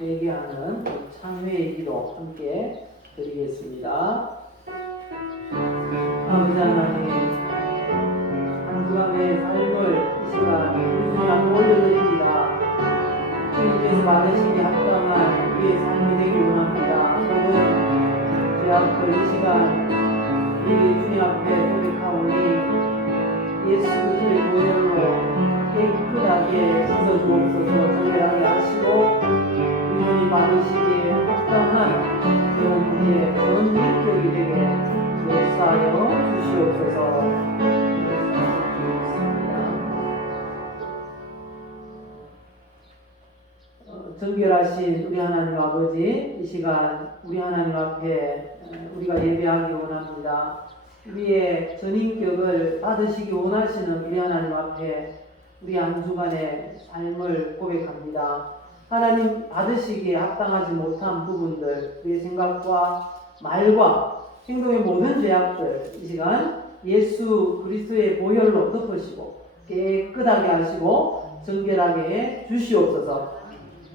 회개하는 창회의 기도 함께 드리겠습니다. 아버지 하나님, 한 주간의 삶을 이 시간 우리 주님 앞에 올려드립니다. 주님께서 받으시기 합당한 우리의 삶이 되길 원합니다. 모든 죄 앞을 이 시간 우리 주님 앞에 고백하오니 예수 그리스도의 보혈로 깨끗하게 씻어주옵소서. 정결하게 하시고 우리 주님 받으시기에 합당한 그런 우리의 전 인격이 되게 역사하여 주시옵소서. 정결하신 우리 하나님 아버지, 이 시간 우리 하나님 앞에 우리가 예배하기 원합니다. 우리의 전인격을 받으시기 원하시는 우리 하나님 앞에 우리 한 주간의 삶을 고백합니다. 하나님 받으시기에 합당하지 못한 부분들, 우리의 생각과 말과 행동의 모든 죄악들 이 시간 예수 그리스도의 보혈로 덮으시고 깨끗하게 하시고 정결하게 해 주시옵소서.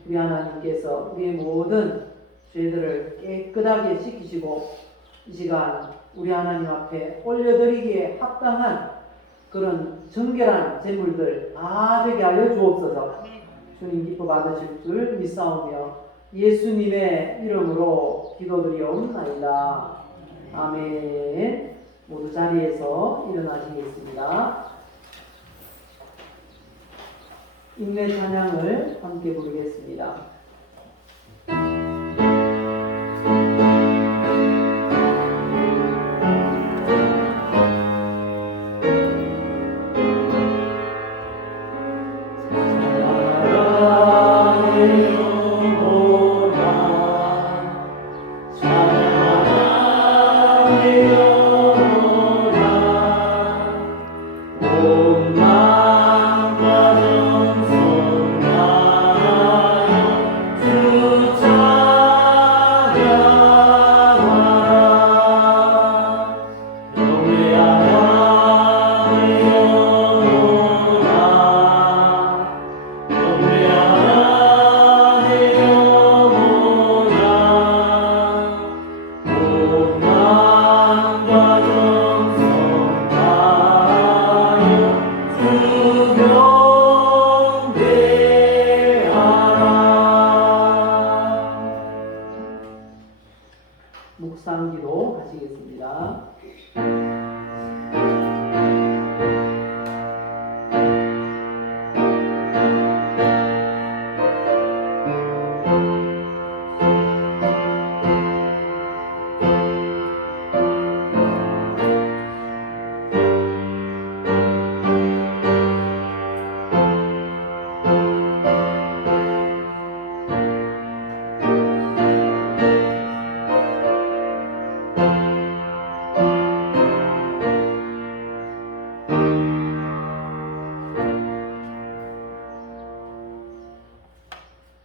우리 하나님께서 우리의 모든 죄들을 깨끗하게 씻기시고 이 시간 우리 하나님 앞에 올려드리기에 합당한 그런 정결한 제물들 다 되게 하여 주옵소서. 주님 기뻐 받으실 줄 믿사오며 예수님의 이름으로 기도드리옵나이다. 아멘. 모두 자리에서 일어나시겠습니다. 인내 찬양을 함께 부르겠습니다. 묵상기도 하시겠습니다.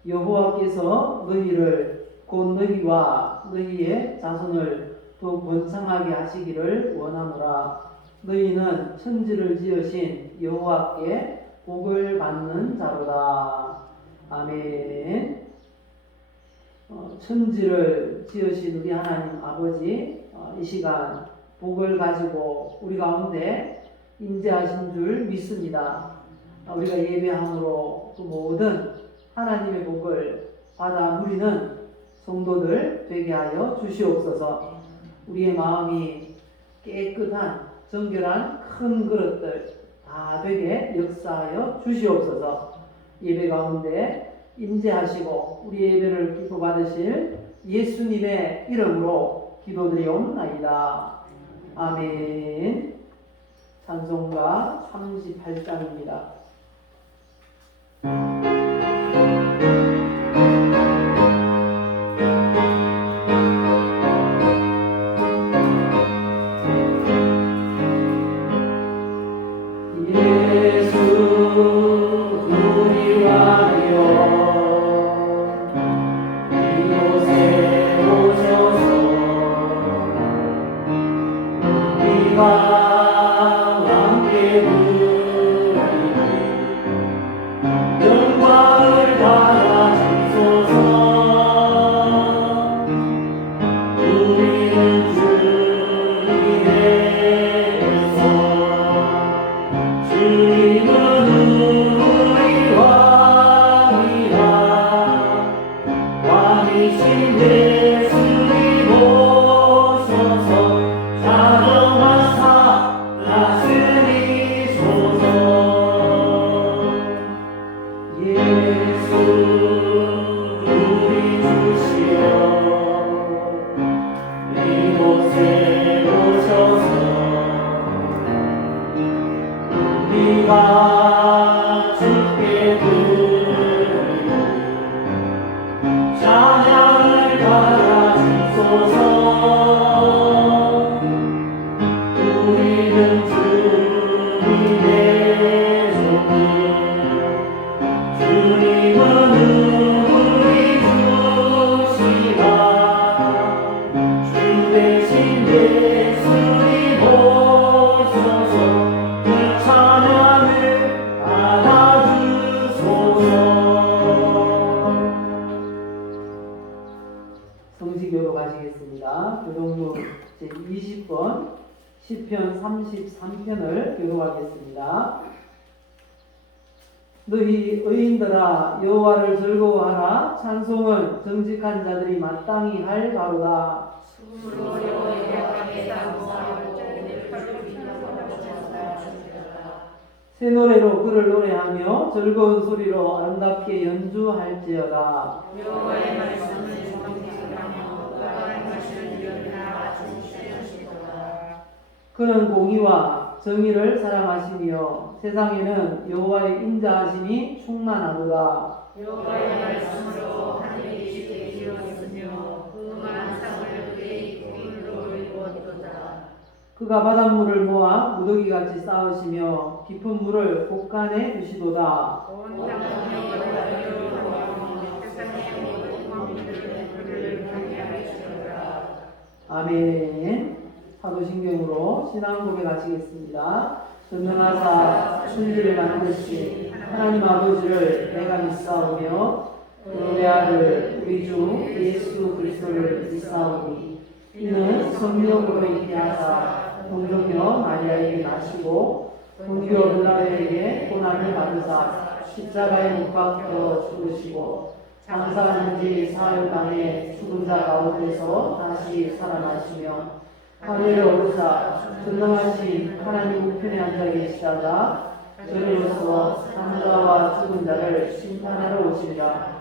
여호와께서 너희를 곧 너희와 너희의 자손을 더욱 번창하게 하시기를 원하노라. 너희는 천지를 지으신 여호와께 복을 받는 자로다. 아멘. 천지를 지으신 우리 하나님 아버지, 이 시간 복을 가지고 우리 가운데 임재하신 줄 믿습니다. 우리가 예배함으로 그 모든 하나님의 복을 받아 누리는 성도들 되게 하여 주시옵소서. 우리의 마음이 깨끗한 정결한 큰 그릇들 다 되게 역사하여 주시옵소서. 예배 가운데 임재하시고 우리 예배를 기뻐 받으실 예수님의 이름으로 기도드리옵나이다. 아멘. 찬송가 38장입니다. 영광 성지교로 가시겠습니다. 교동문 제20번 시편 33편을 교도하겠습니다. 너희 의인들아 여호와를 즐거워하라. 찬송은 정직한 자들이 마땅히 할 바로다. 새 노래로 그를 노래하며 즐거운 소리로 아름답게 연주할지어다. 여호와의 말씀을 정직하며 그가 하시는 일을 다 주시옵소서. 그는 공의와 정의를 사랑하시며 세상에는 여호와의 인자하심이 충만하도다. 여호와의 말씀으로 하늘이 되시었으며 그 만상을 그의 공의로 이루었도다. 그가 바닷물을 모아 무더기같이 쌓으시며 깊은 물을 곳간에 두시도다. 온 땅이 여호와를 구하며 세상의 모든 왕들을 그를 경외하시리라. 아멘. 사도신경으로 신앙 고백하시겠습니다. 전능하사 천지를 만드신 하나님 아버지를 내가 믿사오며 그의 아들 우리 주 예수 그리스도를 믿사오니 이는 성령으로 잉태하사 동정녀 마리아에게 나시고 본디오 빌라도에게 고난을 받으사 십자가에 못 박혀 죽으시고 장사한 지 사흘 만에 죽은 자 가운데서 다시 살아나시며 하늘에 오르사 전능하신 하나님 우편에 앉아 계시다가 저리로서 산자와 죽은 자를 심판하러 오시리라.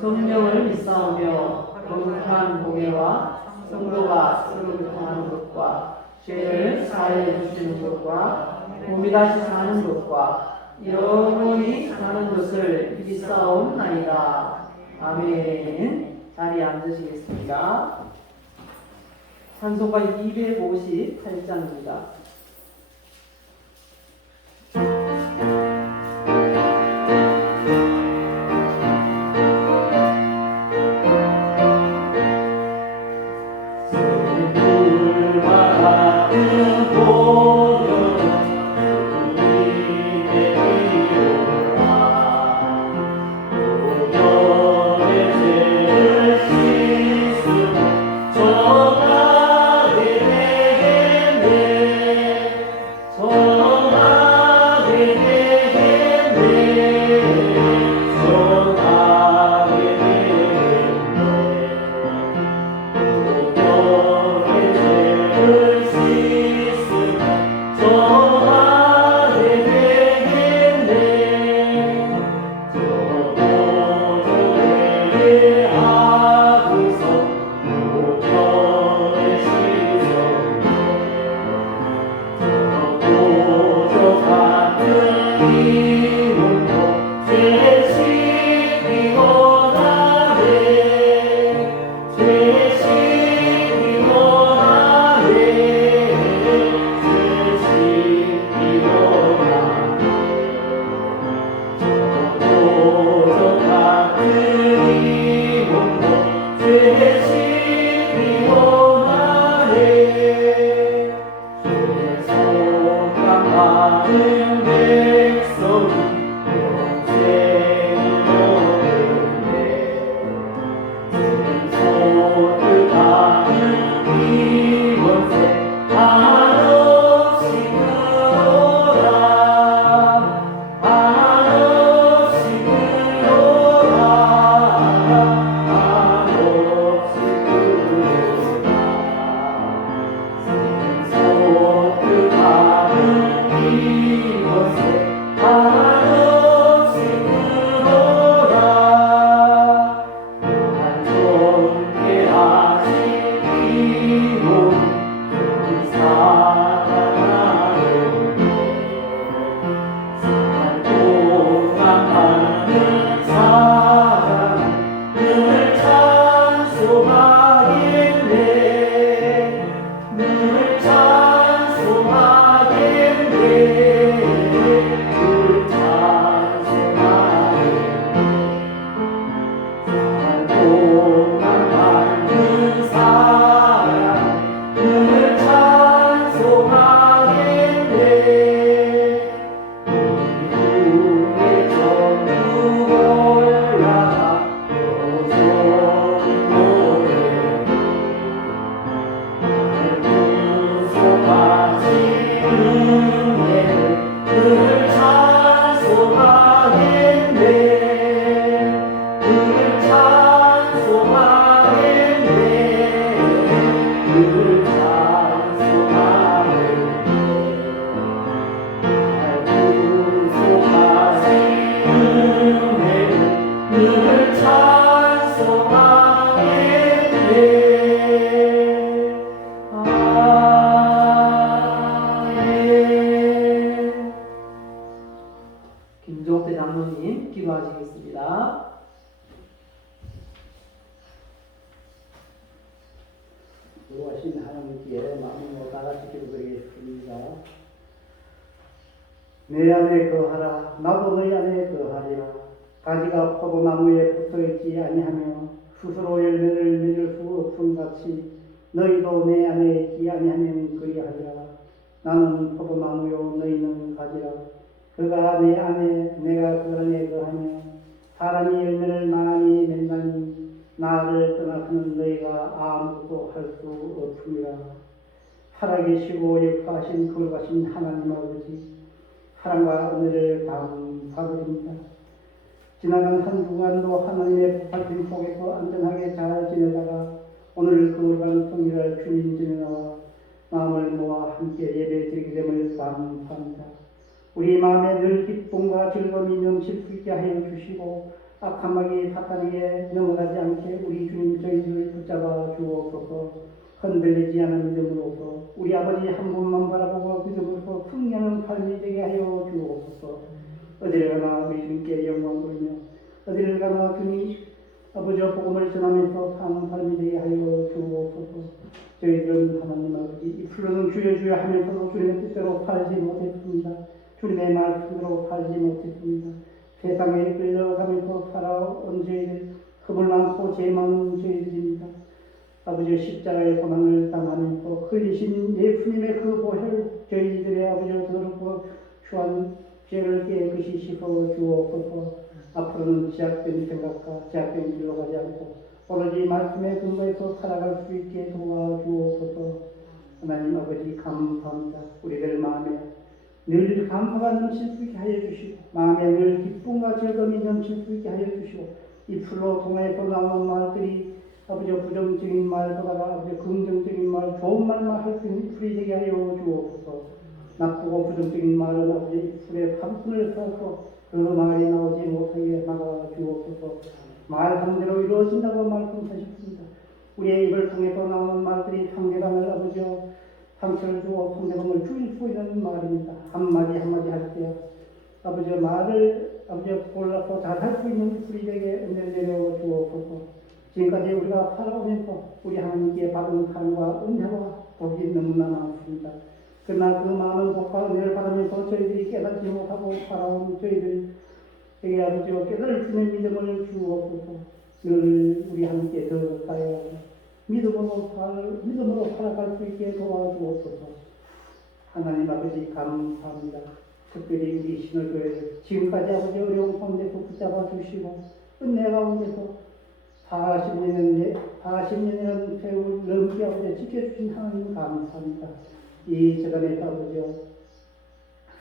성령을 믿사오며 거룩한 공예와 성도가 서로 교통하는 것과 죄를 사하여 주시는 것과 몸이 다시 사는 것과 영원히 사는 것을 믿사옵나이다. 아멘. 자리에 앉으시겠습니다. 찬송가 258장입니다. 저 가게 되겠네. 소망하는 사랑 늘 찬송하겠네. 우리의 전부 올라가 노래 구속하신 은혜를 늘 찬송하겠네. 늘 찬송하겠네. 늘 찬송하겠네. 구속하신 은혜를 늘 찬송하겠네. 아멘. 김종태 장로님 기도하시겠습니다. 구하신 하나님께 마음으로 다 같이 기도드리겠습니다. 내 안에 거하라, 나도 너희 안에 거하리라. 가지가 포도나무에 붙어있지 아니하며 스스로 열매를 맺을 수 없음 같이 너희도 내 안에 있지 아니하면 그리하리라. 나는 포도나무요 너희는 가지라. 그가 내 안에 내가 그 안에 거하며 사람이 열매를 많이 맺나니 나를 떠나서는 너희가 아무것도 할 수 없습니다. 살아계시고 역사하신 거룩하신 하나님 아버지, 사랑과 은혜를 감사드립니다. 지나간 한 주간도 하나님의 부활팀 속에서 안전하게 잘 지내다가 오늘 거룩한 성일을 주님 전에 나와 마음을 모아 함께 예배드리게 됨을 감사합니다. 우리 마음에 늘 기쁨과 즐거움이 넘칠 수 있게 하여 주시고 악한 마귀 사탄에게 넘어가지 않게 우리 주님 저희들을 붙잡아 주옵소서. 흔들리지 않은 믿음으로서 우리 아버지 한 분만 바라보고 믿음으로서 승리하는 삶이 되게 하여 주옵소서. 어디를 가나 우리 주님께 영광 돌리며 어디를 가나 주님 아버지 복음을 전하면서 사는 삶이 되게 하여 주옵소서. 저희들은 하나님 아버지 이 풀로는 주여 주여 하면서도 주님의 뜻대로 살지 못했습니다. 주님의 말씀대로 살지 못했습니다. 세상에 끌려가면서 살아온 저희들, 허물 많고 죄 많은 저희들입니다. 아버지 십자가의 고난을 당하면서 흘리신 예수님의 그 보혈, 저희들의 아버지 더럽고 추한 죄를 깨끗이 씻어 주옵소서. 앞으로는 제약된 생각과 제약된 길로 가지 않고 오로지 말씀의 근거에서 살아갈 수 있게 도와주옵소서. 하나님 아버지 감사합니다. 우리들 마음에 늘 감사가 넘칠 수 있게 하여 주시고 마음에 늘 기쁨과 즐거움이 넘칠 수 있게 하여 주시고 이 풀로 통해서 나오는 말들이 아버지 부정적인 말보다가 아버지 긍정적인 말, 좋은 말만 할 수 있는 풀이 되게 하여 주옵소서. 나쁘고 부정적인 말은 아버지 풀에 판순을 써서 그 말이 나오지 못하게 막아 주옵소서. 말 상대로 이루어진다고 말씀하셨습니다. 우리의 입을 통해서 나오는 말들이 상대방을 아버지 상처를 주고 상대방을 죽일 수 있는 말입니다. 한마디 한마디 할 때 아버지 말을 아버지 골라서 잘 할 수 있는 풀이 되게 은혜를 내려 주옵소서. 지금까지 우리가 살아오면서 우리 하나님께 받은 사랑과 은혜와 복이 너무나 많습니다. 그러나 그 많은 복과 은혜를 받으면서 저희들이 깨닫지 못하고 살아온 저희들에게 아버지 깨달을 수 있는 믿음을 주옵소서. 늘 우리 하나님께 더 쌓여 믿음으로 살아갈 수 있게 도와주옵소서. 하나님 아버지 감사합니다. 특별히 우리 신월교회를 지금까지 아버지 어려운 가운데서 붙잡아 주시고 은혜 가운데서 40년이라는 세월 넘게 아버지 지켜주신 하나님 감사합니다. 이 재단에서 아버지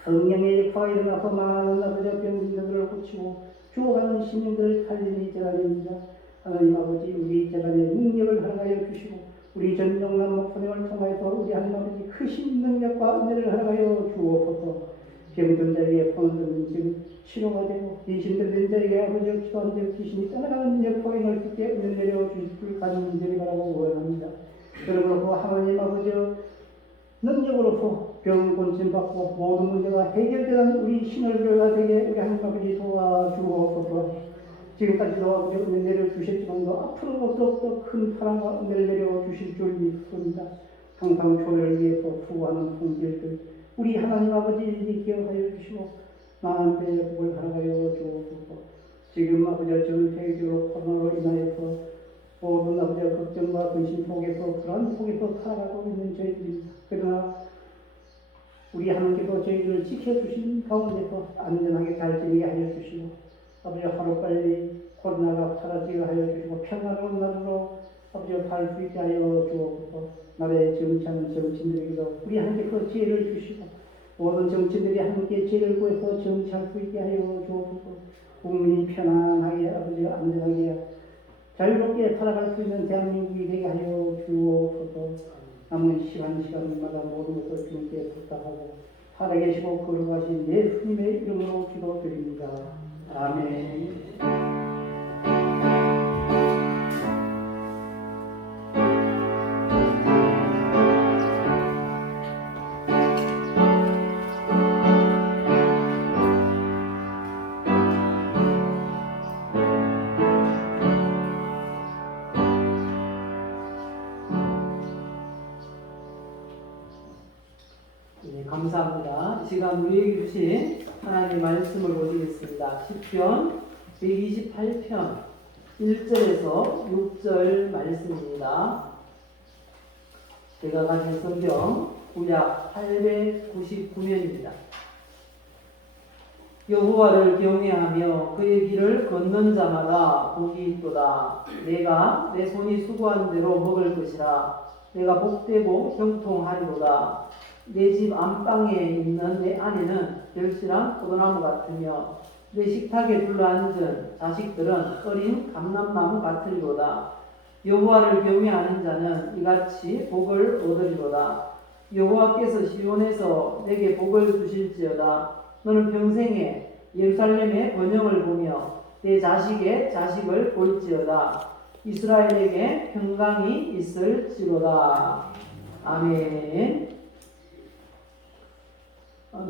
성령의 역사가 일어나서 많은 아버지 병진들을 고치고 죽어가는 시민들을 살리는 재단입니다. 하나님 아버지 우리 재단의 능력을 허락하여 주시고 우리 전용남 목사님을 통해서 우리 하나님 아버지 크신 능력과 은혜를 허락하여 주옵소서. 병든 자에게 손을 드는 지금 치료가 되고 귀신들된 자에게 아버지 기도한 자 귀신이 떠나가는 역포에 넣을 수 있게 은혜를 내려 주실 줄 간절히 바라고 원합니다. 그러므로 하나님 아버지 능력으로서 병 고침받고 모든 문제가 해결되는 우리 신월교회가 되게 우리 하나님 아버지 도와주옵소서. 지금까지도 아버지 은혜 내려 주셨지만도 앞으로도 더욱더 큰 사랑과 은혜를 내려 주실 줄 믿습니다. 항상 교회를 위해서 수고하는 성질들 우리 하나님 아버지 일일이 기억하여 주시고 마음의 복을 허락하여 주옵소서. 지금 아버지 전 세계적으로 코로나로 인하여서 근심 속에서 불안 속에서 살아가고 있는 저희들입니다. 그러나 우리 하나님께서 저희들을 지켜주신 가운데서 안전하게 잘 지내게 하여 주시고 아버지 하루빨리 코로나가 사라지게 하여 주시고 평화로운 날로 아버지 살 수 있게 하여 주옵소서. 나라의 정치하는 정치인들에게도 우리 하나님께서 지혜를 주시고 모든 정치인들이 함께 지혜를 구해서 정치할 수 있게 하여 주옵소서. 국민이 편안하게 아버지 안전하게 자유롭게 살아갈 수 있는 대한민국이 되게 하여 주옵소서. 남은 시간마다 모든 것을 주님께 부탁하고 살아계시고 거룩하신 예수님의 이름으로 기도드립니다. 아멘. 네, 감사합니다. 이 시간 우리에게 주신 하나님의 말씀을 보시겠습니다. 시편 128편 1절에서 6절 말씀입니다. 제가 가진 성경 구약 899면입니다. 여호와를 경외하며 그의 길을 걷는 자마다 복이 있도다. 내가 내 손이 수고한 대로 먹을 것이라. 내가 복되고 형통하리로다. 내 집 안방에 있는 내 아내는 결실한 포도나무 같으며 내 식탁에 둘러앉은 자식들은 어린 감람나무 같으리로다. 여호와를 경외하는 자는 이같이 복을 얻으리로다. 여호와께서 시온에서 내게 복을 주실지어다. 너는 평생에 예루살렘의 번영을 보며 내 자식의 자식을 볼지어다. 이스라엘에게 평강이 있을지로다. 아멘.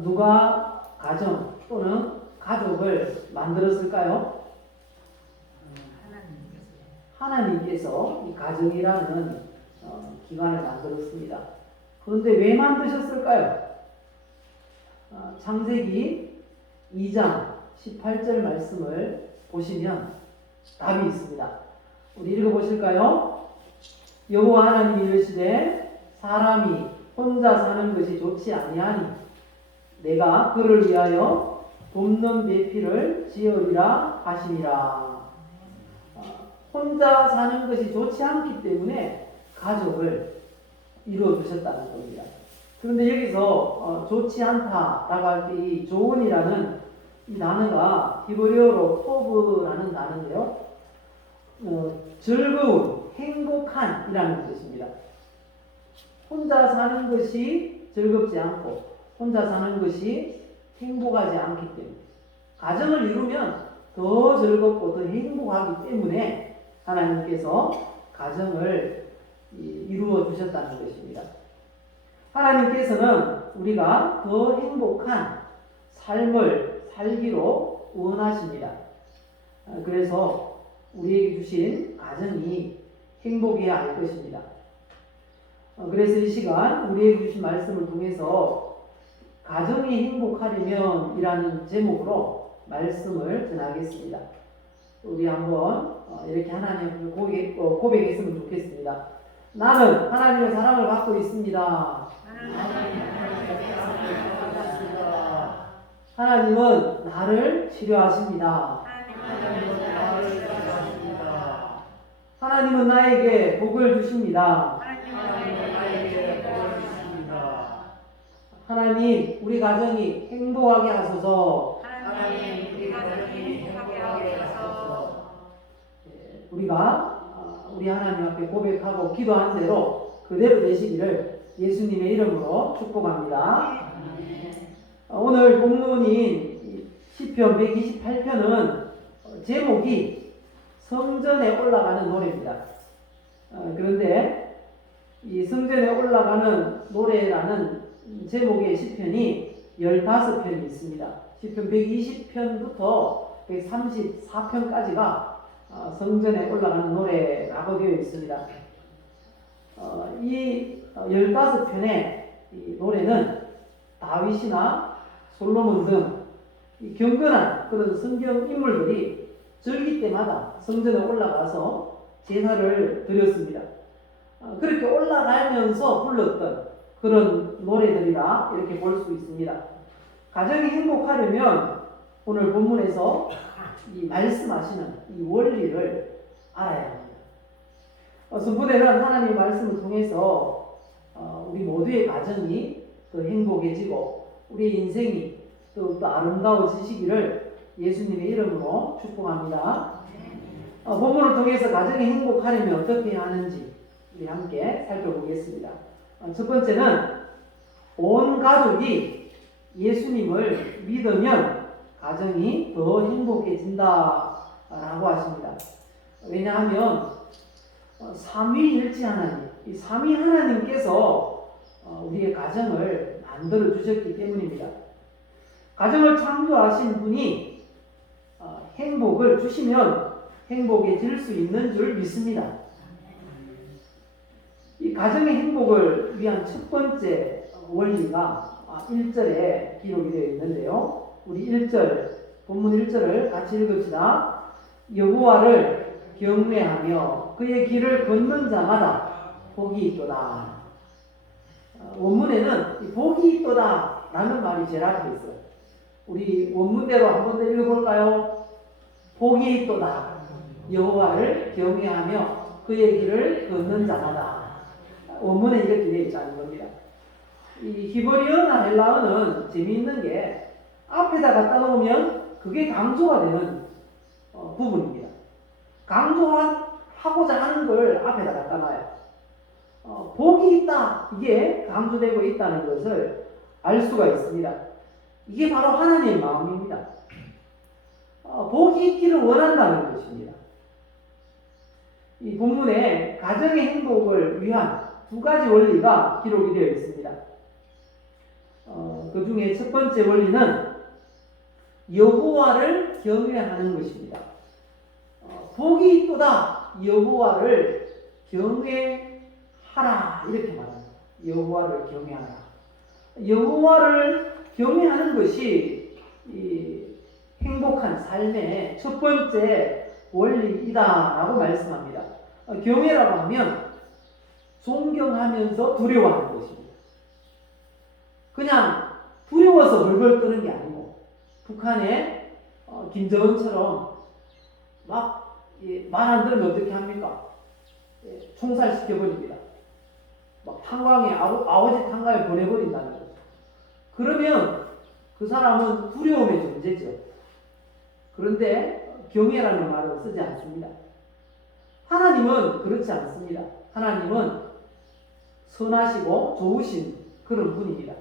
누가 가정 또는 가족을 만들었을까요? 하나님께서 이 가정이라는 기관을 만들었습니다. 그런데 왜 만드셨을까요? 창세기 2장 18절 말씀을 보시면 답이 있습니다. 우리 읽어보실까요? 여호와 하나님이 이르시되 사람이 혼자 사는 것이 좋지 아니하니 내가 그를 위하여 돕는 배필을 지으리라 하시니라. 혼자 사는 것이 좋지 않기 때문에 가족을 이루어 두셨다는 겁니다. 그런데 여기서 좋지 않다라고 할 때 이 좋은이라는 이 단어가 히브리어로 토브라는 단어인데요. 즐거운, 행복한이라는 뜻입니다. 혼자 사는 것이 즐겁지 않고 혼자 사는 것이 행복하지 않기 때문에 가정을 이루면 더 즐겁고 더 행복하기 때문에 하나님께서 가정을 이루어 주셨다는 것입니다. 하나님께서는 우리가 더 행복한 삶을 살기로 원하십니다. 그래서 우리에게 주신 가정이 행복해야 할 것입니다. 그래서 이 시간 우리에게 주신 말씀을 통해서 가정이 행복하려면 이라는 제목으로 말씀을 전하겠습니다. 우리 한번 이렇게 하나님을 고백했으면 좋겠습니다. 나는 하나님의 사랑을 받고 있습니다. 하나님은 나를 치료하십니다. 하나님은 나에게 복을 주십니다. 하나님, 우리 가정이 행복하게 하소서. 우리가 우리 하나님 앞에 고백하고 기도한 대로 그대로 되시기를 예수님의 이름으로 축복합니다. 오늘 본문인 시편 128편은 제목이 성전에 올라가는 노래입니다. 그런데 이 성전에 올라가는 노래라는 제목의 시편이 15편이 있습니다. 시편 120편부터 134편까지가 성전에 올라가는 노래라고 되어 있습니다. 이 15편의 이 노래는 다윗이나 솔로몬 등 이 경건한 그런 성경 인물들이 절기 때마다 성전에 올라가서 제사를 드렸습니다. 그렇게 올라가면서 불렀던 그런 노래들이라 이렇게 볼 수 있습니다. 가정이 행복하려면 오늘 본문에서 이 말씀하시는 이 원리를 알아야 합니다. 선포대는 하나님의 말씀을 통해서 우리 모두의 가정이 더 행복해지고 우리의 인생이 또 아름다워지시기를 예수님의 이름으로 축복합니다. 본문을 통해서 가정이 행복하려면 어떻게 해야 하는지 우리 함께 살펴보겠습니다. 첫 번째는 온 가족이 예수님을 믿으면 가정이 더 행복해진다라고 하십니다. 왜냐하면 삼위일체 하나님, 이 삼위 하나님께서 우리의 가정을 만들어 주셨기 때문입니다. 가정을 창조하신 분이 행복을 주시면 행복해질 수 있는 줄 믿습니다. 이 가정의 행복을 위한 첫 번째 원리가 1절에 기록이 되어 있는데요. 우리 1절, 본문 1절을 같이 읽읍시다. 여호와를 경외하며 그의 길을 걷는 자마다 복이 있도다. 원문에는 복이 있도다 라는 말이 제일 앞에 있어요. 우리 원문대로 한 번 더 읽어볼까요? 복이 있도다. 여호와를 경외하며 그의 길을 걷는 자마다. 원문에 이렇게 되어 있다는 겁니다. 이 히브리어나 헬라어는 재미있는 게 앞에다 갖다 놓으면 그게 강조가 되는 부분입니다. 강조하고자 하는 걸 앞에다 갖다 놔요. 복이 있다. 이게 강조되고 있다는 것을 알 수가 있습니다. 이게 바로 하나님의 마음입니다. 복이 있기를 원한다는 것입니다. 이 본문에 가정의 행복을 위한 두 가지 원리가 기록이 되어 있습니다. 그 중에 첫 번째 원리는 여호와를 경외하는 것입니다. 복이 있도다. 여호와를 경외하라. 이렇게 말합니다. 여호와를 경외하라. 여호와를 경외하는 것이 이 행복한 삶의 첫 번째 원리이다라고 말씀합니다. 경외라고 하면 존경하면서 두려워하는 것입니다. 그냥 두려워서 벌벌 떠는 게 아니고 북한의 김정은처럼 막 말 안 들으면 어떻게 합니까? 총살시켜버립니다. 막 탄광에 아버지 탄광에 보내버린다는 거죠. 그러면 그 사람은 두려움의 존재죠. 그런데 경외라는 말은 쓰지 않습니다. 하나님은 그렇지 않습니다. 하나님은 선하시고 좋으신 그런 분입니다.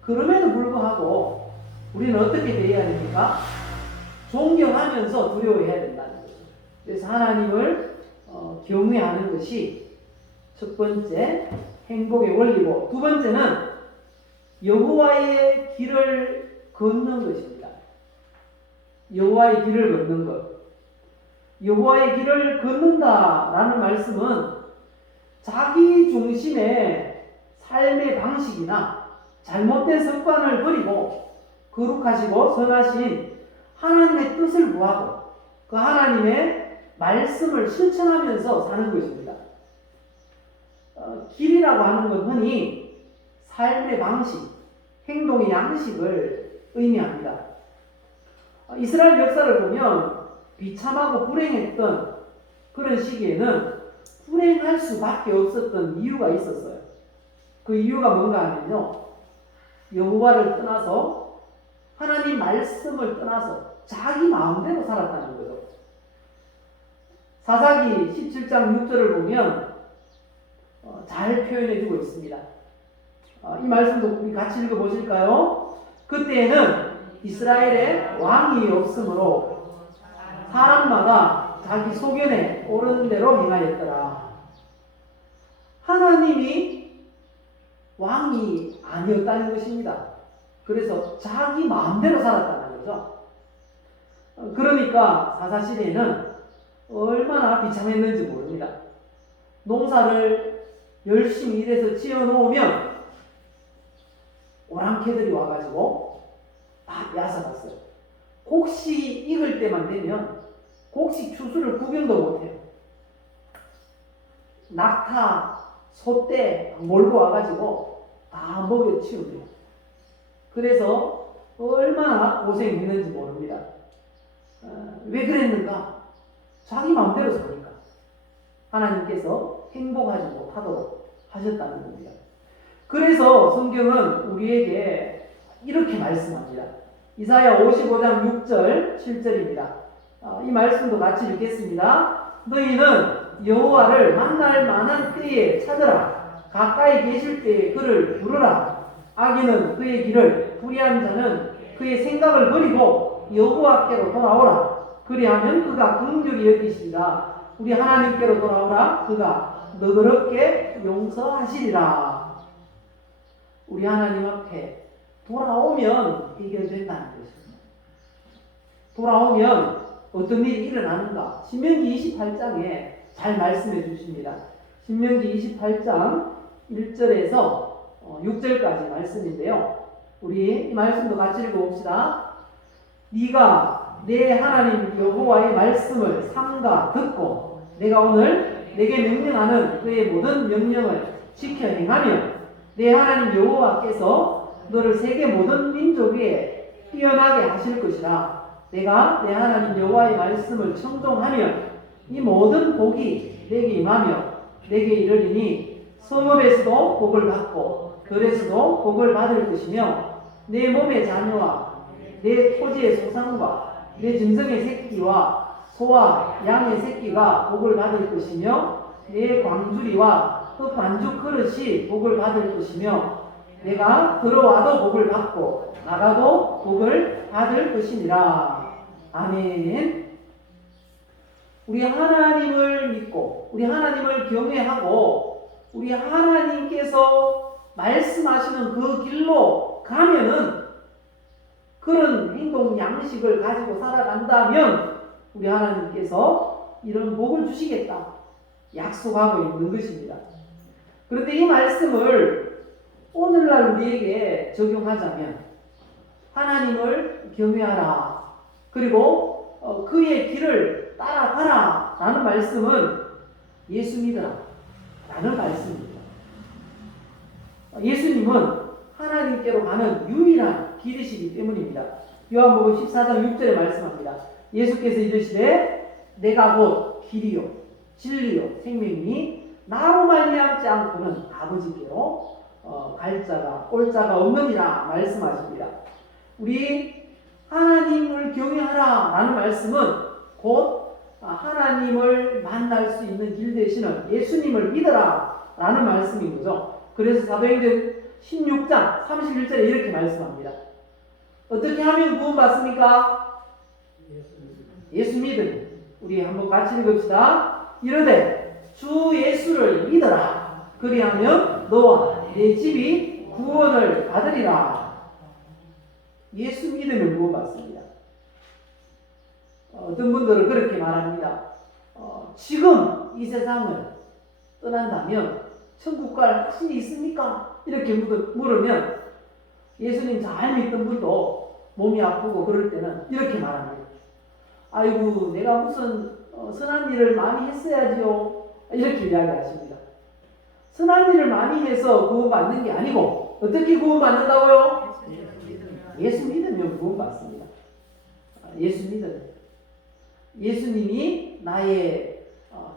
그럼에도 불구하고 우리는 어떻게 대해야 됩니까? 존경하면서 두려워해야 된다는 거죠. 그래서 하나님을 경외하는 것이 첫 번째 행복의 원리고, 두 번째는 여호와의 길을 걷는 것입니다. 여호와의 길을 걷는 것. 여호와의 길을 걷는다라는 말씀은 자기 중심의 삶의 방식이나 잘못된 습관을 버리고 거룩하시고 선하신 하나님의 뜻을 구하고 그 하나님의 말씀을 실천하면서 사는 것입니다. 길이라고 하는 건 흔히 삶의 방식, 행동의 양식을 의미합니다. 이스라엘 역사를 보면 비참하고 불행했던 그런 시기에는 불행할 수밖에 없었던 이유가 있었어요. 그 이유가 뭔가 하면요, 여호와를 떠나서 하나님 말씀을 떠나서 자기 마음대로 살았다는 거죠. 사사기 17장 6절을 보면 잘 표현해주고 있습니다. 이 말씀도 우리 같이 읽어보실까요? 그때에는 이스라엘에 왕이 없으므로 사람마다 자기 소견에 오르는 대로 행하였더라. 하나님이 왕이 아니었다는 것입니다. 그래서 자기 마음대로 살았다는 거죠. 그러니까 사사시대에는 얼마나 비참했는지 모릅니다. 농사를 열심히 일해서 지어놓으면 오랑캐들이 와가지고 다 빼앗아갔어요. 곡식 익을 때만 되면 곡식 추수를 구경도 못해요. 낙타 소떼 몰고 와가지고 다 먹여 치웁니다. 그래서 얼마나 고생했는지 모릅니다. 왜 그랬는가? 자기 마음대로 사니까 하나님께서 행복하지 못하도록 하셨다는 겁니다. 그래서 성경은 우리에게 이렇게 말씀합니다. 이사야 55장 6절 7절입니다. 이 말씀도 같이 읽겠습니다. 너희는 여호와를 만날 만한 때에 찾으라. 가까이 계실 때에 그를 부르라. 악인은 그의 길을, 불의한 자는 그의 생각을 버리고 여호와께로 돌아오라. 그리하면 그가 긍휼히 여기시리라. 우리 하나님께로 돌아오라. 그가 너그럽게 용서하시리라. 우리 하나님 앞에 돌아오면 해결된다는 것입니다. 돌아오면 어떤 일이 일어나는가? 신명기 28장에 잘 말씀해 주십니다. 신명기 28장 1절에서 6절까지 말씀인데요. 우리 이 말씀도 같이 읽어봅시다. 네가 내 하나님 여호와의 말씀을 삼가 듣고 내가 오늘 내게 명령하는 그의 모든 명령을 지켜 행하면 내 하나님 여호와께서 너를 세계 모든 민족 위에 뛰어나게 하실 것이라. 내가 내 하나님 여호와의 말씀을 청종하면 이 모든 복이 내게 임하며 내게 이르리니 성읍에서도 복을 받고 들에서도 복을 받을 것이며 내 몸의 자녀와 내 토지의 소산과 내 짐승의 새끼와 소와 양의 새끼가 복을 받을 것이며 내 광주리와 그 반죽 그릇이 복을 받을 것이며 내가 들어와도 복을 받고 나가도 복을 받을 것이니라. 아멘. 우리 하나님을 믿고 우리 하나님을 경외하고 우리 하나님께서 말씀하시는 그 길로 가면은 그런 행동 양식을 가지고 살아간다면 우리 하나님께서 이런 복을 주시겠다 약속하고 있는 것입니다. 그런데 이 말씀을 오늘날 우리에게 적용하자면 하나님을 경외하라. 그리고 그의 길을 따라가라 라는 말씀은 예수 믿으라 라는 말씀입니다. 예수님은 하나님께로 가는 유일한 길이시기 때문입니다. 요한복음 14장 6절에 말씀합니다. 예수께서 이르시되 내가 곧 길이요 진리요 생명이니 나로 말미암지 않고는 아버지께로 갈 자가 올 자가 없느니라 말씀하십니다. 우리 하나님을 경외하라 라는 말씀은 곧 하나님을 만날 수 있는 길 되시는 예수님을 믿어라 라는 말씀인 거죠. 그래서 사도행전 16장 31절에 이렇게 말씀합니다. 어떻게 하면 구원받습니까? 예수 믿음. 우리 한번 같이 읽읍시다. 이르되 주 예수를 믿어라. 그리하면 너와 내 집이 구원을 받으리라. 예수 믿으면 구원받습니다. 어떤 분들은 그렇게 말합니다. 지금 이 세상을 떠난다면 천국 갈 확신이 있습니까? 이렇게 물으면 예수님 잘 믿던 분도 몸이 아프고 그럴 때는 이렇게 말합니다. 아이고 내가 무슨 선한 일을 많이 했어야지요. 이렇게 이야기하십니다. 선한 일을 많이 해서 구원받는 게 아니고 어떻게 구원받는다고요? 예수 믿으면 구원받습니다. 예수 믿으면 예수님이 나의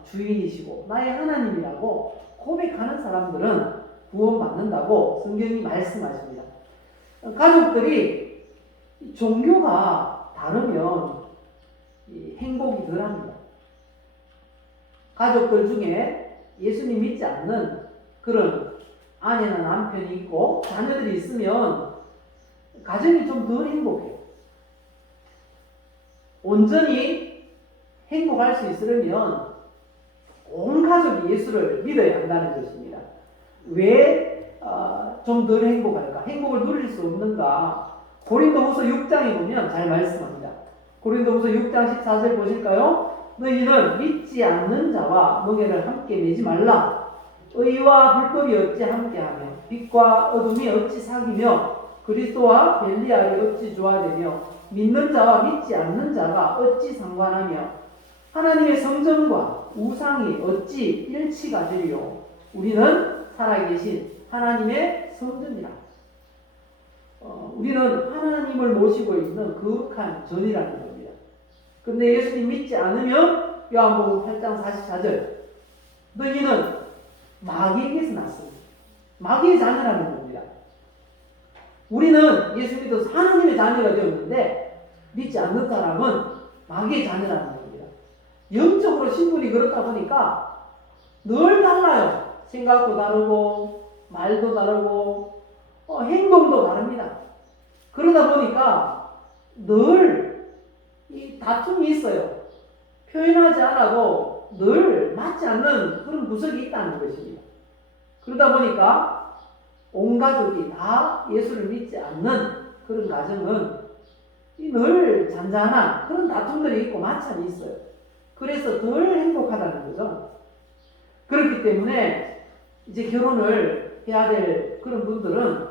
주인이시고 나의 하나님이라고 고백하는 사람들은 구원받는다고 성경이 말씀하십니다. 가족들이 종교가 다르면 행복이 덜합니다. 가족들 중에 예수님 믿지 않는 그런 아내나 남편이 있고 자녀들이 있으면 가정이 좀 덜 행복해요. 온전히 행복할 수 있으려면 온 가족이 예수를 믿어야 한다는 것입니다. 왜 좀 덜 행복할까? 행복을 누릴 수 없는가? 고린도후서 6장에 보면 잘 말씀합니다. 고린도후서 6장 14절 보실까요? 너희는 믿지 않는 자와 멍에를 함께 내지 말라. 의와 불법이 어찌 함께하며 빛과 어둠이 어찌 사귀며 그리스도와 벨리알이 어찌 조화되며 믿는 자와 믿지 않는 자가 어찌 상관하며 하나님의 성전과 우상이 어찌 일치가 되리요. 우리는 살아계신 하나님의 성전이라. 우리는 하나님을 모시고 있는 거룩한 전이라는 겁니다. 근데 예수님 믿지 않으면 요한복음 8장 44절 너희는 마귀에게서 났습니다. 마귀의 자녀라는 겁니다. 우리는 예수 믿어서 하나님의 자녀가 되었는데 믿지 않는 사람은 마귀의 자녀라는 겁니다. 영적으로 신분이 그렇다 보니까 늘 달라요. 생각도 다르고 말도 다르고 행동도 다릅니다. 그러다 보니까 늘 이 다툼이 있어요. 표현하지 않아도 늘 맞지 않는 그런 구석이 있다는 것입니다. 그러다 보니까 온 가족이 다 예수를 믿지 않는 그런 가정은 늘 잔잔한 그런 다툼들이 있고 마찰이 있어요. 그래서 덜 행복하다는 거죠. 그렇기 때문에 이제 결혼을 해야 될 그런 분들은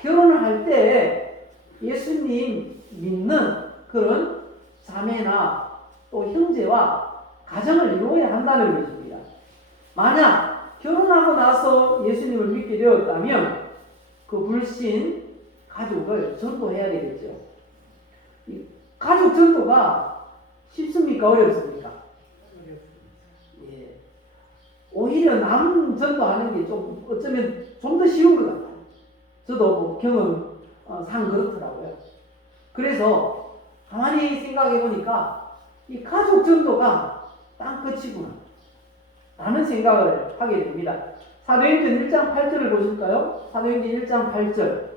결혼을 할 때 예수님 믿는 그런 자매나 또 형제와 가정을 이루어야 한다는 것입니다. 만약 결혼하고 나서 예수님을 믿게 되었다면 그 불신 가족을 전도해야 되겠죠. 이 가족 전도가 쉽습니까? 어렵습니까? 예. 오히려 남 전도하는 게 좀 어쩌면 좀 더 쉬운 것 같아요. 저도 뭐 경험상 그렇더라고요. 그래서 가만히 생각해 보니까 이 가족 전도가 땅끝이구나 라는 생각을 하게 됩니다. 사도행전 1장 8절을 보실까요? 사도행전 1장 8절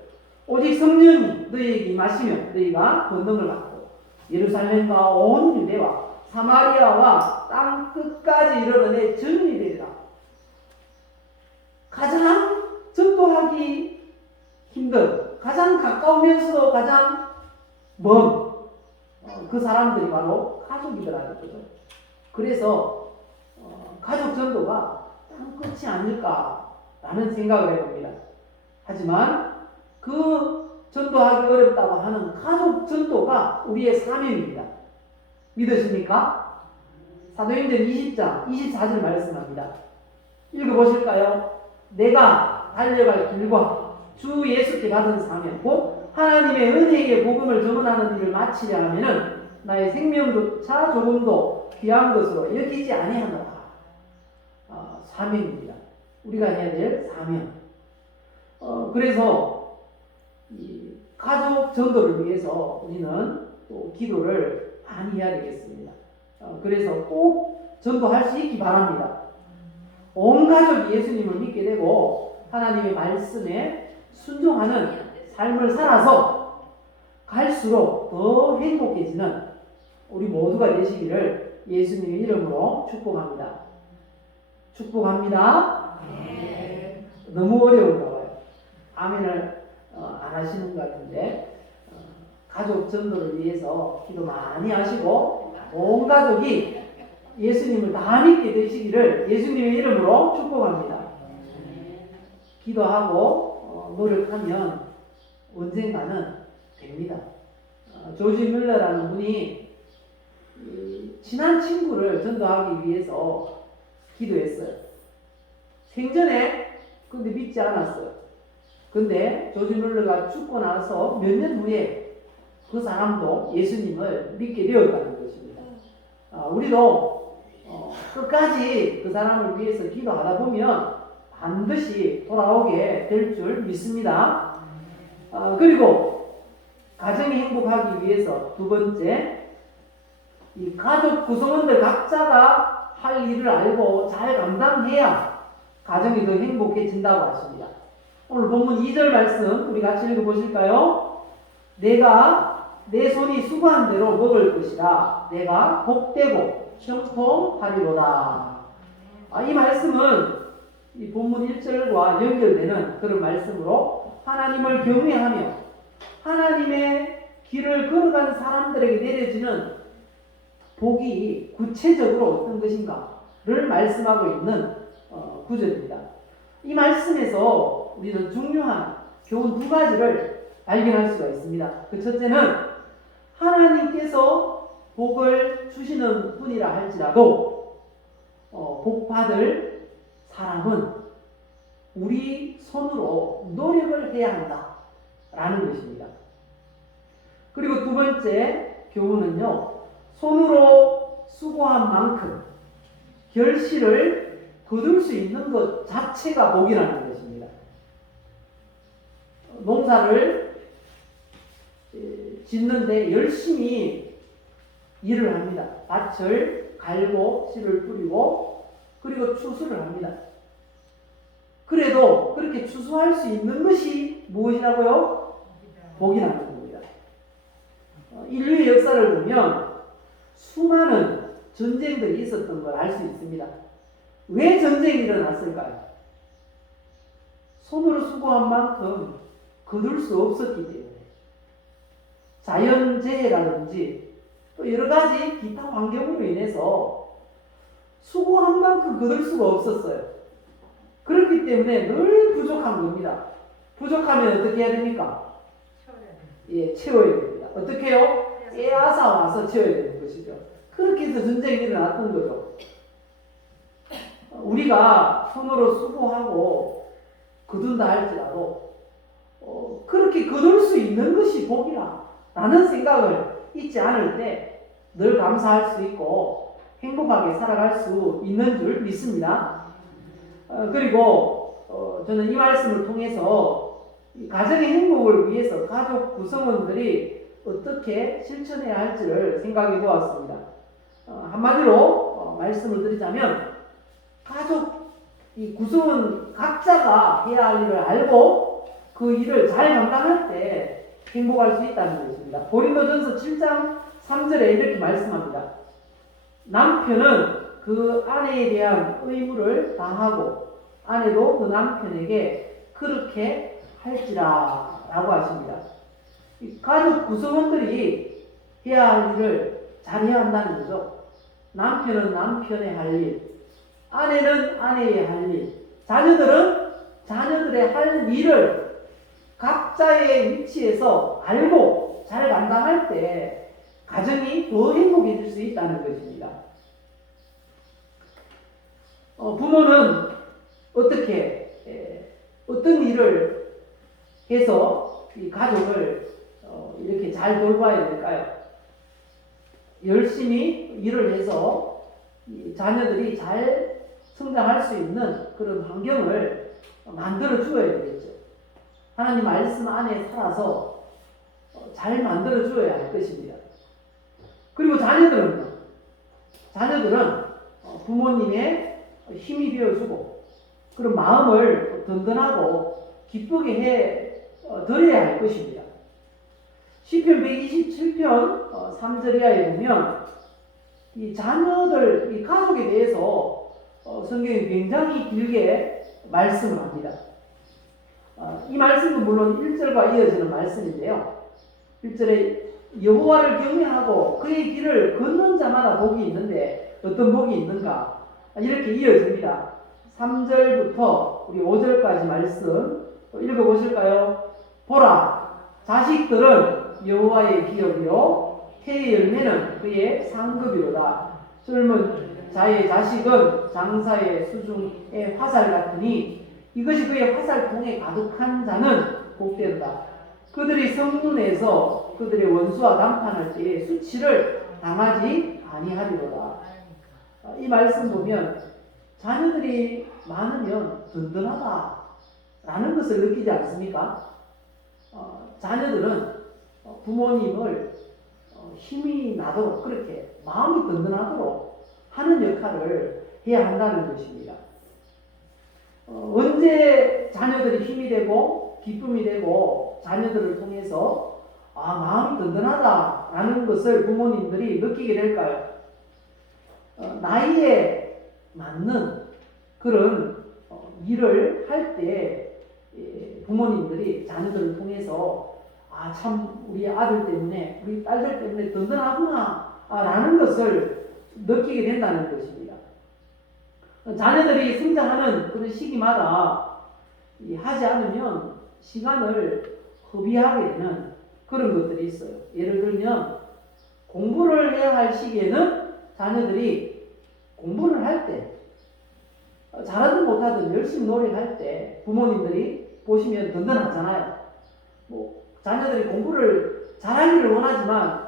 오직 성령이 너희에게 임하시면 너희가 권능을 받고 예루살렘과 온 유대와 사마리아와 땅 끝까지 이르러내 증인이 되리라. 가장 전도하기 힘든, 가장 가까우면서도 가장 먼 그 사람들이 바로 가족이더라는 거죠. 그래서 가족 전도가 땅 끝이 아닐까라는 생각을 해봅니다. 하지만 그 전도하기 어렵다고 하는 가족 전도가 우리의 사명입니다. 믿으십니까? 사도행전 20장 24절 말씀합니다. 읽어보실까요? 내가 달려갈 길과 주 예수께 받은 사명 곧 하나님의 은혜의 복음을 전하는 일을 마치려 하면은 나의 생명조차 조금도 귀한 것으로 여기지 아니하노라. 사명입니다. 우리가 해야 될 사명. 그래서 이 가족 전도를 위해서 우리는 또 기도를 많이 해야 되겠습니다. 그래서 꼭 전도할 수 있기 바랍니다. 온 가족이 예수님을 믿게 되고 하나님의 말씀에 순종하는 삶을 살아서 갈수록 더 행복해지는 우리 모두가 되시기를 예수님의 이름으로 축복합니다. 축복합니다. 네. 너무 어려운가 봐요. 아멘을 안 하시는 것 같은데 가족 전도를 위해서 기도 많이 하시고 온 가족이 예수님을 다 믿게 되시기를 예수님의 이름으로 축복합니다. 기도하고 노력하면 언젠가는 됩니다. 조지 뮬러라는 분이 친한 친구를 전도하기 위해서 기도했어요. 생전에 근데 믿지 않았어요. 근데 조지 뮬러가 죽고 나서 몇 년 후에 그 사람도 예수님을 믿게 되었다는 것입니다. 우리도 끝까지 그 사람을 위해서 기도하다 보면 반드시 돌아오게 될 줄 믿습니다. 그리고 가정이 행복하기 위해서 두 번째, 이 가족 구성원들 각자가 할 일을 알고 잘 감당해야 가정이 더 행복해진다고 하십니다. 오늘 본문 2절 말씀 우리 같이 읽어보실까요? 내가 내 손이 수고한 대로 먹을 것이라 내가 복되고 형통하리로다. 이 말씀은 이 본문 1절과 연결되는 그런 말씀으로 하나님을 경외하며 하나님의 길을 걸어가는 사람들에게 내려지는 복이 구체적으로 어떤 것인가를 말씀하고 있는 구절입니다. 이 말씀에서 우리는 중요한 교훈 두 가지를 발견할 수가 있습니다. 그 첫째는 하나님께서 복을 주시는 분이라 할지라도 복받을 사람은 우리 손으로 노력을 해야 한다라는 것입니다. 그리고 두 번째 교훈은요, 손으로 수고한 만큼 결실을 거둘 수 있는 것 자체가 복이라는 것입니다. 농사를 짓는데 열심히 일을 합니다. 밭을 갈고 씨를 뿌리고 그리고 추수를 합니다. 그래도 그렇게 추수할 수 있는 것이 무엇이라고요? 복이라는 겁니다. 인류의 역사를 보면 수많은 전쟁들이 있었던 걸 알 수 있습니다. 왜 전쟁이 일어났을까요? 손으로 수고한 만큼 거둘 수 없었기 때문에. 자연재해라든지 또 여러 가지 기타 환경으로 인해서 수고한 만큼 거둘 수가 없었어요. 그렇기 때문에 늘 부족한 겁니다. 부족하면 어떻게 해야 됩니까? 채워야 됩니다. 어떻게 해요? 빼앗아 와서 채워야 되는 것이죠. 그렇게 해서 전쟁이 일어났던 거죠. 우리가 손으로 수고하고 거둔다 할지라도 그렇게 거둘 수 있는 것이 복이라 라는 생각을 잊지 않을 때 늘 감사할 수 있고 행복하게 살아갈 수 있는 줄 믿습니다. 그리고 저는 이 말씀을 통해서 가정의 행복을 위해서 가족 구성원들이 어떻게 실천해야 할지를 생각해 보았습니다. 한마디로 말씀을 드리자면 가족 이 구성원 각자가 해야 할 일을 알고 그 일을 잘 감당할 때 행복할 수 있다는 것입니다. 고린도전서 7장 3절에 이렇게 말씀합니다. 남편은 그 아내에 대한 의무를 다하고 아내도 그 남편에게 그렇게 할지라 라고 하십니다. 가족 구성원들이 해야 할 일을 잘해야 한다는 거죠. 남편은 남편의 할 일, 아내는 아내의 할 일, 자녀들은 자녀들의 할 일을 각자의 위치에서 알고 잘 감당할 때 가정이 더 행복해질 수 있다는 것입니다. 부모는 어떻게 어떤 일을 해서 이 가족을 이렇게 잘 돌봐야 될까요? 열심히 일을 해서 자녀들이 잘 성장할 수 있는 그런 환경을 만들어 주어야 되겠죠. 하나님 말씀 안에 살아서 잘 만들어 주어야 할 것입니다. 그리고 자녀들은 부모님의 힘이 되어주고 그런 마음을 든든하고 기쁘게 해 드려야 할 것입니다. 시편 127편 3절 이하에 보면 이 자녀들, 이 가족에 대해서 성경이 굉장히 길게 말씀을 합니다. 이 말씀은 물론 1절과 이어지는 말씀인데요. 1절에 여호와를 경외하고 그의 길을 걷는 자마다 복이 있는데 어떤 복이 있는가? 이렇게 이어집니다. 3절부터 우리 5절까지 말씀 읽어보실까요? 보라, 자식들은 여호와의 기업이요 해의 열매는 그의 상급이로다. 젊은 자의 자식은 장사의 수중의 화살 같으니 이것이 그의 화살통에 가득한 자는 복되도다. 그들이 성문에서 그들의 원수와 담판할 때에 수치를 당하지 아니하리로다. 이 말씀 보면 자녀들이 많으면 든든하다라는 것을 느끼지 않습니까? 자녀들은 부모님을 힘이 나도록 그렇게 마음이 든든하도록 하는 역할을 해야 한다는 것입니다. 언제 자녀들이 힘이 되고 기쁨이 되고 자녀들을 통해서 마음이 든든하다라는 것을 부모님들이 느끼게 될까요? 나이에 맞는 그런 일을 할 때 부모님들이 자녀들을 통해서 참 우리 아들 때문에 우리 딸들 때문에 든든하구나 라는 것을 느끼게 된다는 것입니다. 자녀들이 성장하는 그런 시기마다 하지 않으면 시간을 허비하게 되는 그런 것들이 있어요. 예를 들면 공부를 해야 할 시기에는 자녀들이 공부를 할 때 잘하든 못하든 열심히 노력할 때 부모님들이 보시면 든든하잖아요. 뭐 자녀들이 공부를 잘하기를 원하지만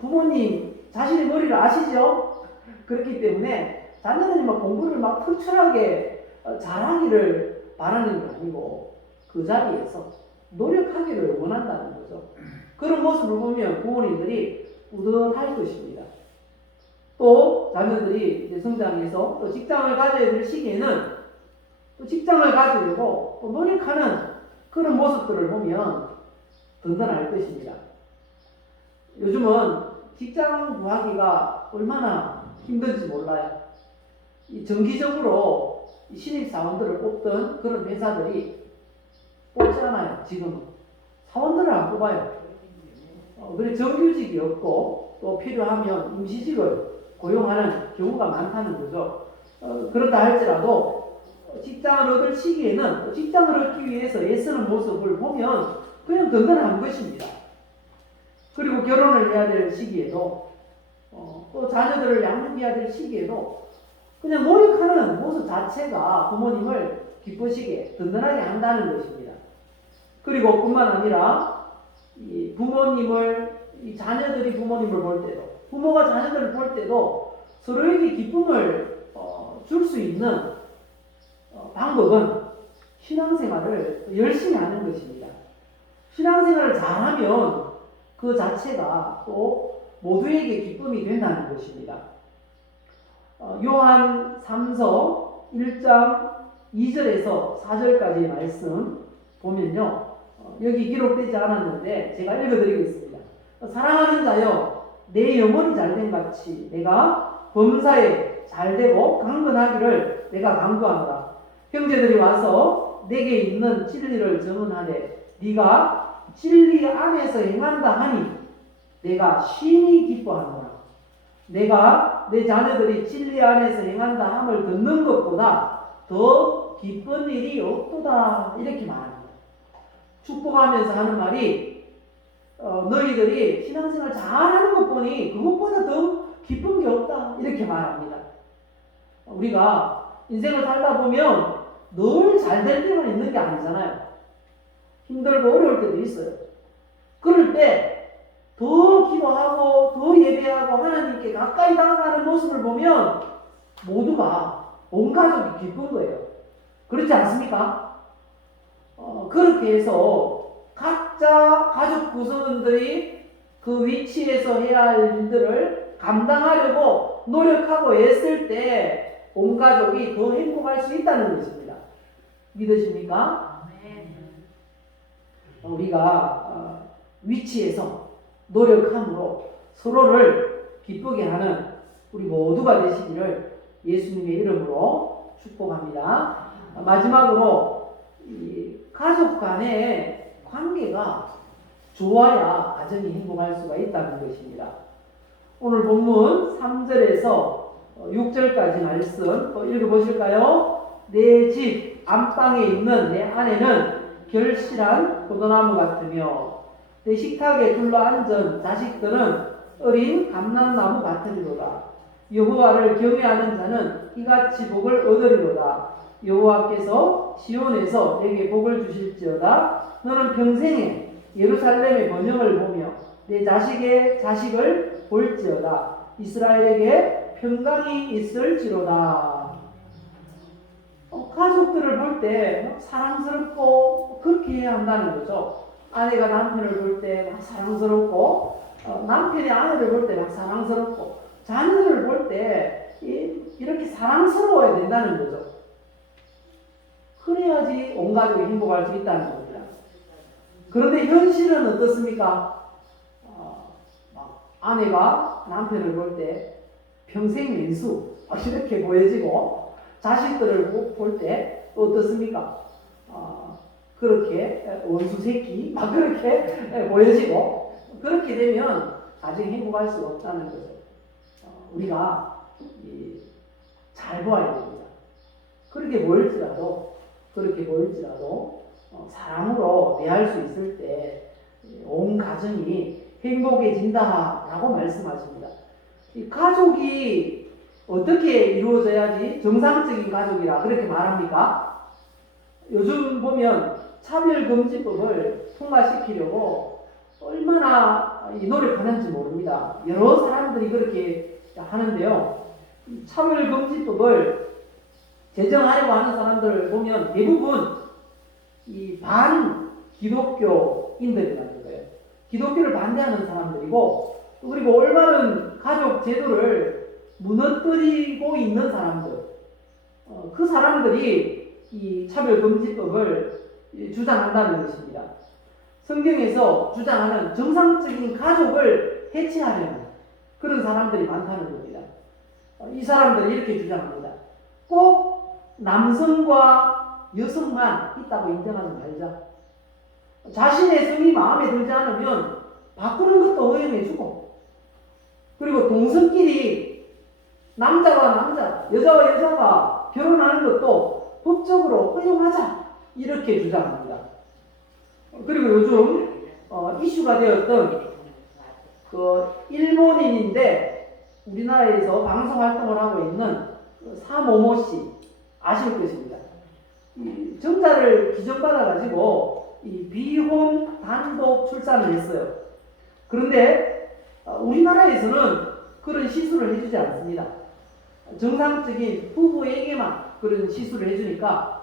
부모님 자신의 머리를 아시죠? 그렇기 때문에 자녀들이 막 공부를 막 특출하게 잘하기를 바라는 게 아니고 그 자리에서 노력하기를 원한다는 거죠. 그런 모습을 보면 부모님들이 뿌듯할 것입니다. 또 자녀들이 이제 성장해서 또 직장을 가져야 될 시기에는 또 직장을 가지려고 또 노력하는 그런 모습들을 보면 든든할 것입니다. 요즘은 직장 구하기가 얼마나 힘든지 몰라요. 이 정기적으로 신입사원들을 뽑던 그런 회사들이 뽑지 않아요. 지금은 사원들을 안 뽑아요. 그래 정규직이 없고 또 필요하면 임시직을 고용하는 경우가 많다는 거죠. 그렇다 할지라도 직장을 얻을 시기에는 직장을 얻기 위해서 애쓰는 모습을 보면 그냥 든든한 것입니다. 그리고 결혼을 해야 될 시기에도 또 자녀들을 양육해야 될 시기에도 그냥 노력하는 모습 자체가 부모님을 기쁘시게 든든하게 한다는 것입니다. 그리고 뿐만 아니라 이 부모님을 이 자녀들이 부모님을 볼 때도 부모가 자녀들을 볼 때도 서로에게 기쁨을 줄 수 있는 방법은 신앙생활을 열심히 하는 것입니다. 신앙생활을 잘하면 그 자체가 또 모두에게 기쁨이 된다는 것입니다. 요한 3서 1장 2절에서 4절까지의 말씀 보면요. 여기 기록되지 않았는데 제가 읽어드리겠습니다. 사랑하는 자여 내 영혼이 잘된 같이 내가 범사에 잘되고 강건하기를 내가 강구한다. 형제들이 와서 내게 있는 진리를 증언하되 네가 진리 안에서 행한다 하니 내가 심히 기뻐하노라. 내가 내 자녀들이 진리 안에서 행한다 함을 듣는 것보다 더 기쁜 일이 없도다. 이렇게 말합니다. 축복하면서 하는 말이 너희들이 신앙생활 잘하는 것 보니 그것보다 더 기쁜 게 없다. 이렇게 말합니다. 우리가 인생을 살다 보면 늘 잘 될 때만 있는 게 아니잖아요. 힘들고 어려울 때도 있어요. 그럴 때 더 기도하고 더 예배하고 하나님께 가까이 다가가는 모습을 보면 모두가 온 가족이 기쁜 거예요. 그렇지 않습니까? 그렇게 해서 각자 가족 구성원들이 그 위치에서 해야 할 일들을 감당하려고 노력하고 애쓸 때 온 가족이 더 행복할 수 있다는 것입니다. 믿으십니까? 우리가 위치에서 노력함으로 서로를 기쁘게 하는 우리 모두가 되시기를 예수님의 이름으로 축복합니다. 마지막으로 이 가족 간의 관계가 좋아야 가정이 행복할 수가 있다는 것입니다. 오늘 본문 3절에서 6절까지 말씀 읽어보실까요? 내 집 안방에 있는 내 아내는 결실한 포도나무 같으며 내 식탁에 둘러앉은 자식들은 어린 감람나무 같으리로다. 여호와를 경외하는 자는 이같이 복을 얻으리로다. 여호와께서 시온에서 내게 복을 주실지어다. 너는 평생에 예루살렘의 번영을 보며 내 자식의 자식을 볼지어다. 이스라엘에게 평강이 있을지로다. 가족들을 볼 때 사랑스럽고 그렇게 해야 한다는 거죠. 아내가 남편을 볼 때 막 사랑스럽고 남편이 아내를 볼 때 막 사랑스럽고 자녀들을 볼 때 이렇게 사랑스러워야 된다는 거죠. 그래야지 온 가족이 행복할 수 있다는 겁니다. 그런데 현실은 어떻습니까? 아내가 남편을 볼 때 평생 왼수 이렇게 보여지고 자식들을 볼 때 어떻습니까? 그렇게 원수 새끼 막 그렇게 보여지고 그렇게 되면 가정이 행복할 수가 없다는 거죠. 우리가 잘 보아야 됩니다. 그렇게 보일지라도 사랑으로 대할 수 있을 때 온 가정이 행복해진다라고 말씀하십니다. 이 가족이 어떻게 이루어져야지 정상적인 가족이라 그렇게 말합니까? 요즘 보면 차별금지법을 통과시키려고 얼마나 이 노력하는지 모릅니다. 여러 사람들이 그렇게 하는데요. 이 차별금지법을 제정하려고 하는 사람들을 보면 대부분 이 반기독교인들이라는 거예요. 기독교를 반대하는 사람들이고, 그리고 올바른 가족 제도를 무너뜨리고 있는 사람들, 그 사람들이 이 차별금지법을 주장한다는 것입니다. 성경에서 주장하는 정상적인 가족을 해체하려는 그런 사람들이 많다는 겁니다. 이 사람들이 이렇게 주장합니다. 꼭 남성과 여성만 있다고 인정하지 말자. 자신의 성이 마음에 들지 않으면 바꾸는 것도 허용해주고, 그리고 동성끼리 남자와 남자, 여자와 여자가 결혼하는 것도 법적으로 허용하자. 이렇게 주장합니다. 그리고 요즘 이슈가 되었던 그 일본인인데 우리나라에서 방송 활동을 하고 있는 사모모 씨 아실 것입니다. 이 정자를 기증받아가지고 이 비혼 단독 출산을 했어요. 그런데 우리나라에서는 그런 시술을 해주지 않습니다. 정상적인 부부에게만 그런 시술을 해주니까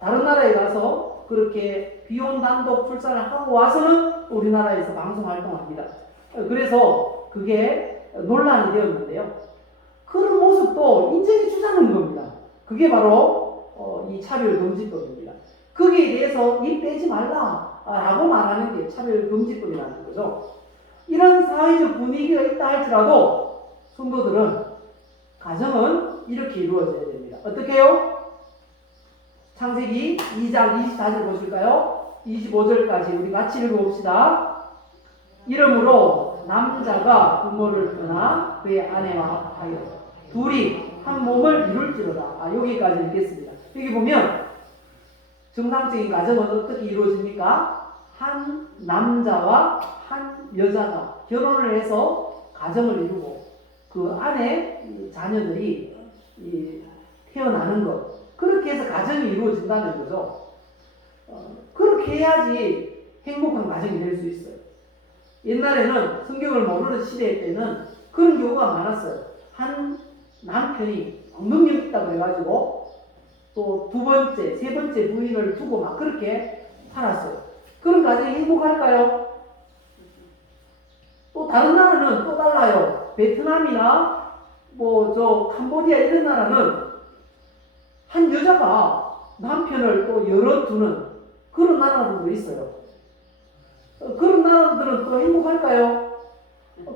다른 나라에 가서 그렇게 비혼 단독 출산을 하고 와서는 우리나라에서 방송 활동합니다. 그래서 그게 논란이 되었는데요. 그런 모습도 인정해 주자는 겁니다. 그게 바로 이 차별금지법입니다. 거기에 대해서 입 빼지 말라라고 말하는 게 차별금지법이라는 거죠. 이런 사회적 분위기가 있다 할지라도 성도들은 가정은 이렇게 이루어져야 됩니다. 어떻게 해요? 창세기 2장 24절 보실까요? 25절까지 우리 같이 읽어봅시다. 이러므로 남자가 부모를 떠나 그의 아내와 합하여 둘이 한 몸을 이룰지로다. 여기까지 읽겠습니다. 여기 보면 정상적인 가정은 어떻게 이루어집니까? 한 남자와 한 여자가 결혼을 해서 가정을 이루고 그 안에 자녀들이 태어나는 것, 그렇게 해서 가정이 이루어진다는 거죠. 그렇게 해야지 행복한 가정이 될 수 있어요. 옛날에는 성경을 모르는 시대 때는 그런 경우가 많았어요. 한 남편이 능력 있다고 해가지고 또 두 번째, 세 번째 부인을 두고 막 그렇게 살았어요. 그런 가정이 행복할까요? 또 다른 나라는 또 달라요. 베트남이나 캄보디아 이런 나라는 한 여자가 남편을 또 여러 두는 그런 나라들도 있어요. 그런 나라들은 또 행복할까요?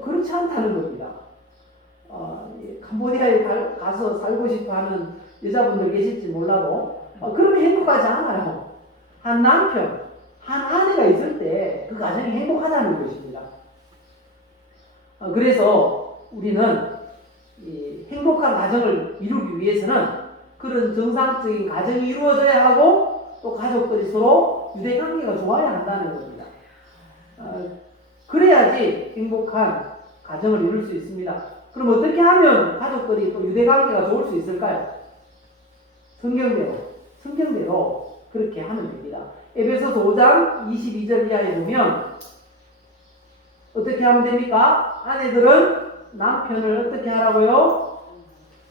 그렇지 않다는 겁니다. 캄보디아에 가서 살고 싶어 하는 여자분들 계실지 몰라도 그렇게 행복하지 않아요. 한 남편, 한 아내가 있을 때 그 가정이 행복하다는 것입니다. 그래서 우리는 이 행복한 가정을 이루기 위해서는 그런 정상적인 가정이 이루어져야 하고 또 가족들이 서로 유대관계가 좋아야 한다는 겁니다. 그래야지 행복한 가정을 이룰 수 있습니다. 그럼 어떻게 하면 가족들이 또 유대관계가 좋을 수 있을까요? 성경대로 그렇게 하면 됩니다. 에베소서 5장 22절 이하에 보면 어떻게 하면 됩니까? 아내들은 남편을 어떻게 하라고요?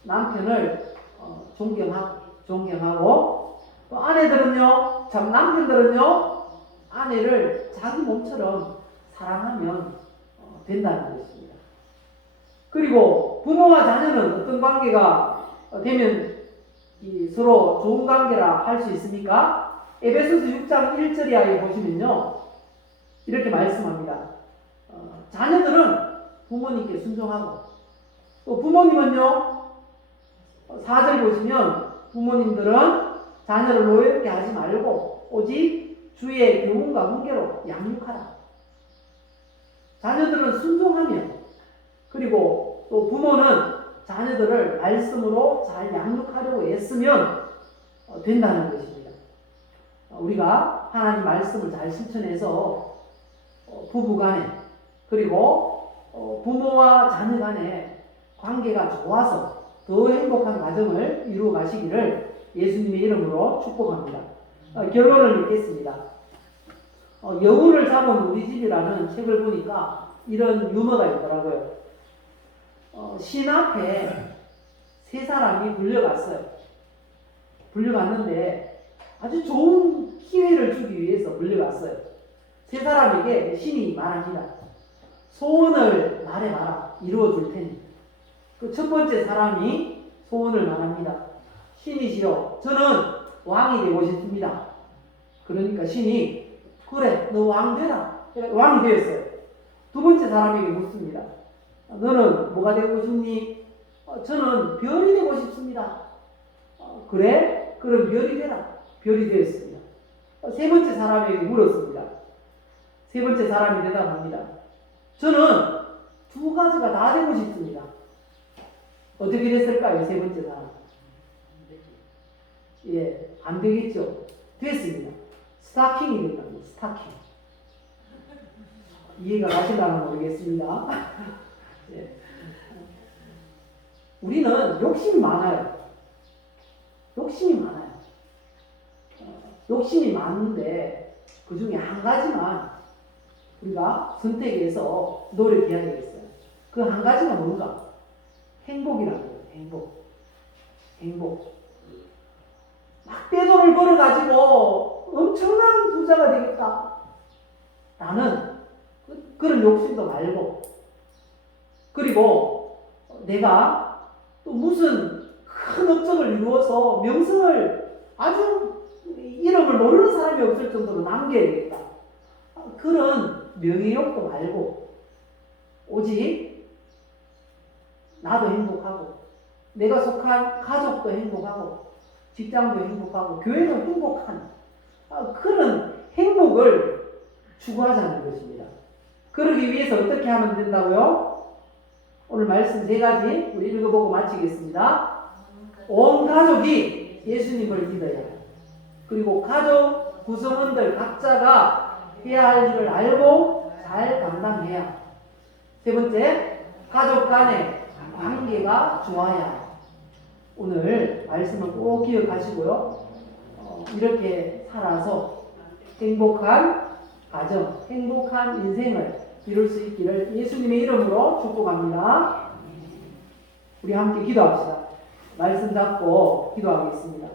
남편을 존경하고 또 아내들은요, 남편들은요, 아내를 자기 몸처럼 사랑하면 된다는 것입니다. 그리고 부모와 자녀는 어떤 관계가 되면 서로 좋은 관계라 할 수 있습니까? 에베소서 6장 1절 이하에 보시면요, 이렇게 말씀합니다. 자녀들은 부모님께 순종하고 또 부모님은요, 4절 보시면 부모님들은 자녀를 노엽게 하지 말고 오직 주의 교훈과 훈계로 양육하라. 자녀들은 순종하며, 그리고 또 부모는 자녀들을 말씀으로 잘 양육하려고 애쓰면 된다는 것입니다. 우리가 하나님 말씀을 잘 실천해서 부부간에 그리고 부모와 자녀간에 관계가 좋아서 더 행복한 가정을 이루어 가시기를 예수님의 이름으로 축복합니다. 결론을 맺겠습니다. 여우를 잡은 우리 집이라는 책을 보니까 이런 유머가 있더라고요. 신 앞에 세 사람이 불려갔어요. 불려갔는데 아주 좋은 기회를 주기 위해서 불려갔어요. 세 사람에게 신이 말합니다. 소원을 말해봐라. 이루어 줄 테니. 그 첫 번째 사람이 소원을 말합니다. 신이시여, 저는 왕이 되고 싶습니다. 그러니까 신이 그래, 너 왕 되라. 왕이 되었어요. 두 번째 사람에게 묻습니다. 너는 뭐가 되고 싶니? 저는 별이 되고 싶습니다. 그래? 그럼 별이 되라. 별이 되었습니다. 세 번째 사람에게 물었습니다. 세 번째 사람이 대답합니다. 저는 두 가지가 다 되고 싶습니다. 어떻게 됐을까요? 세 번째 사람. 예, 안 되겠죠. 됐습니다. 스타킹이 됐다고, 스타킹. 이해가 가시려나 모르겠습니다. 예. 우리는 욕심이 많아요. 욕심이 많아요. 욕심이 많은데 그 중에 한 가지만 우리가 선택해서 노력해야 되겠어요. 그 한 가지가 뭔가? 행복이라고요. 행복. 막 떼돈을 벌어가지고 엄청난 부자가 되겠다. 나는 그런 욕심도 말고, 그리고 내가 또 무슨 큰 업적을 이루어서 명성을 아주 이름을 모르는 사람이 없을 정도로 남겨야겠다. 그런 명예욕도 말고, 오직 나도 행복하고, 내가 속한 가족도 행복하고, 직장도 행복하고, 교회도 행복한 그런 행복을 추구하자는 것입니다. 그러기 위해서 어떻게 하면 된다고요? 오늘 말씀 세 가지 우리 읽어보고 마치겠습니다. 온 가족이 예수님을 믿어야 해요. 그리고 가족 구성원들 각자가 해야 할 일을 알고 잘 감당해야. 세 번째, 가족 간의 관계가 좋아야 해요. 오늘 말씀을 꼭 기억하시고요. 이렇게 살아서 행복한 가정, 행복한 인생을 이룰 수 있기를 예수님의 이름으로 축복합니다. 우리 함께 기도합시다. 말씀 잡고 기도하겠습니다.